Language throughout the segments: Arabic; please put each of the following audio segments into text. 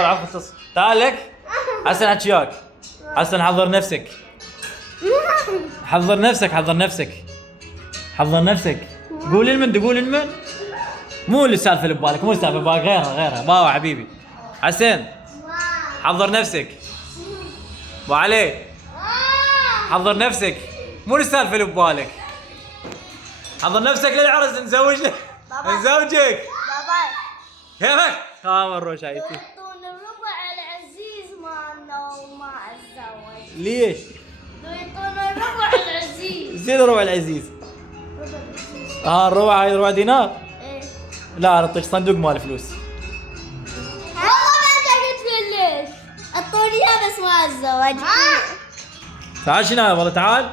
عفوا تعال لك. حسن احكي حسن حضر نفسك. حضر نفسك حضر نفسك. حضر نفسك. قول لمن تقول لمن؟ مو السالفه اللي ببالك، مو السالفه ببالك، غيرها باو حبيبي. حسن حضر نفسك. ابو علي حضر نفسك، مو السالفه اللي ببالك. حضر نفسك للعرس، نزوج لك نزوجك. بابا كيفك؟ خامر شايفي. يعطون الربع العزيز مالنا وما اتزوج. ليش؟ يعطون الربع العزيز. زين الربع العزيز. الربع هاي ربع دينار؟ ايه لا انا اعطيك صندوق مال فلوس. والله ما انت قلت لي ليش؟ اعطوني اياه بس ما اتزوج. تعال شنو هذا والله تعال.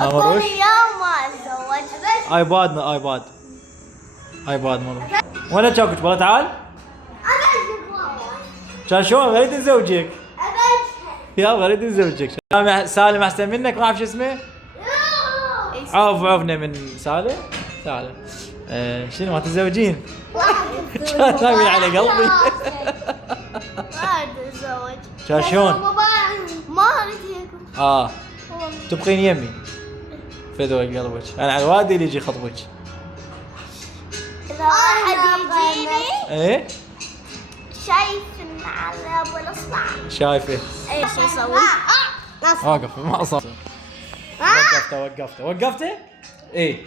اعطوني اياه وما اتزوج. ايبادنا ايباد ماما. وين شوكك والله تعال. كان شلون اريد نزوجك. يلا اريد نزوجك. سالم احسن منك، ما اعرف شو اسمه. عوفنا من سالم. شنو ما تتزوجين؟ كان ناوي على قلبي. ما اريد اتزوج. كان شلون؟ ما اريد هيك. تبقين يمي فدوى قلبك. انا على الوادي اللي يجي خطبك. اذا واحد يجيني ايه شايف ان على ابو الاصبع. شايفه. ايش اسوي؟ واقف ما اصاب. وقفته ايه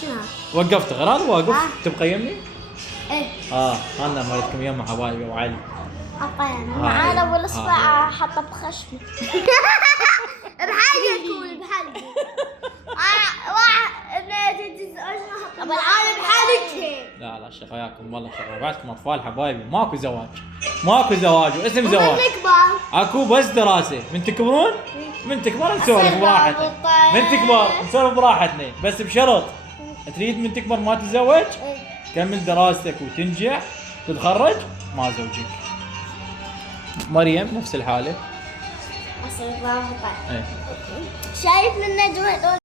شنو؟ وقفته غير هذا واقف. تبقى يمي. ايه انا مالتكم يم حبايبي وعلي. معانا ابو الاصبع حطه بخشمي. بحاجه تكون بحلقي. واحد ابو العالم بحالك. لا شيخ وياكم والله شيخ، بعدكم اطفال حبايبي، ماكو زواج واسم زواج. اكو بس دراسه. من تكبرون من تكبر نسولف براحتنا. من تكبر نسولف براحتنا، بس بشرط تريد من تكبر ما تتزوج كمل دراستك وتنجح تتخرج ما زوجك. مريم نفس الحاله. شايف النجمه